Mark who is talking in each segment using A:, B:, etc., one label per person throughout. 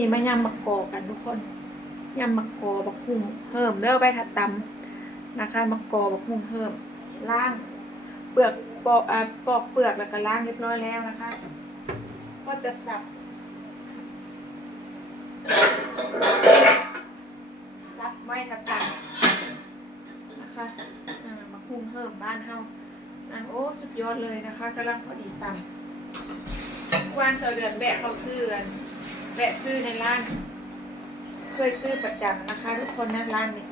A: นี่มายำมักกอกันทุกคนยำมักกอบักหุ่งเพิ่มเด้อใบถัดตำนะคะมักกอบักหุ่งเพิ่มล้างเปลือกปอกอ่าปอกเปลือกแล้วก็ล้างเรียบร้อยแล้วนะคะ ก็จะสับซับไว้ถัดตำนะคะอ่ามักหุ่งเพิ่มบ้านเฮาอะโอ้สุดยอดเลยนะคะกำลังพอดีตำวานเสาเดือนแบะเขาซื้อกัน แบะซื้อในร้าน เคยซื้อประจำนะคะ ทุกคนนะร้านนี้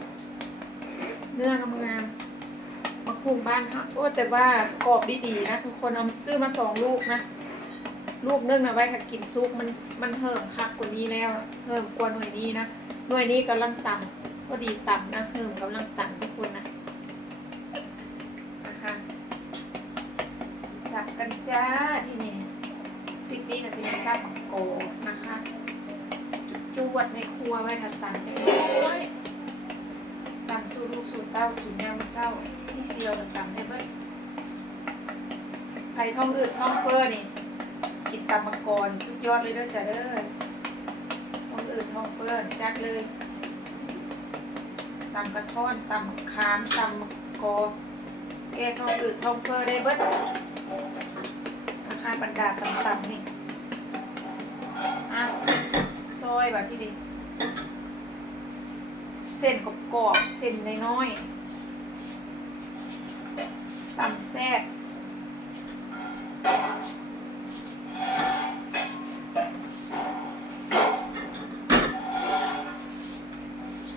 A: เนื้องามๆมาคุมบ้านค่ะโอ้แต่ว่ากรอบดีๆนะทุกคนเอาซื้อมาสองลูกนะลูกนึงนะไว้ค่ะกินซุปมันมันเพิ่มคักกว่านี้แล้วเพิ่มกว่าหน่วยนี้นะหน่วยนี้กำลังต่ำก็ดีต่ำนะเพิ่มกำลังต่ำทุกคนนะนะคะสับกันจ้าที่นี่คลิปนี้ก็จะมีซับโกนะคะ วดในครัวไว้ทัดตันไปโอ้ยตำสู้ลูกสู้เต้ากินยามเศร้าที่เซียวตำให้เบิ้ลไผ่ท้องอืดท้องเฟ้อนี่กินตำมะกรสุดยอดเลยเด้อจ้ะเด้อท้องอืดท้องเฟ้อจัดเลยตำกระท้อนตำคามตำมะกอแก้ท้องอืดท้องเฟ้อได้เบิ้ลอาคาบรรดาตำๆนี่ อยแบบที่ดีเส้นกรอบๆเส้นน้อยๆตำแซ่บ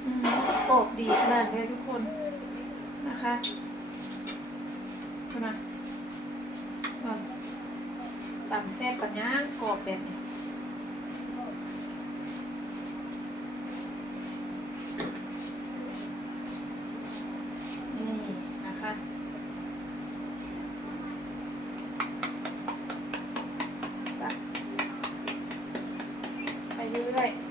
A: อืมกรอบดีขนาดนี้ทุกคนนะคะดูนะก่อนตำแซ่บปัญญางกรอบแบบนี้ เรื่อยๆ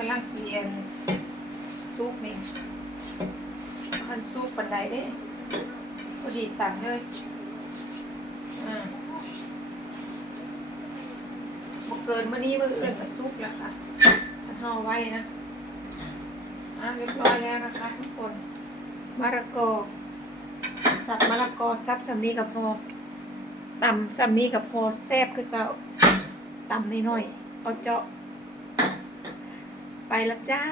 A: กำลังเสียนซุปนี่คันซุปปันไดเด้พอดีตักเลยอ่าบกเกินมื่อนี้มื่ออื่นก็ซุปแล้วค่ะถ้าห่อไว้นะอะเรียบร้อยแล้วนะคะทุกคนมะละกอสับมะละกอซับสำนีกับพอตำสำนีกับพอแซ่บคือเก่าตำนิดหน่อยๆเอาเจาะ ไปแล้วจ้า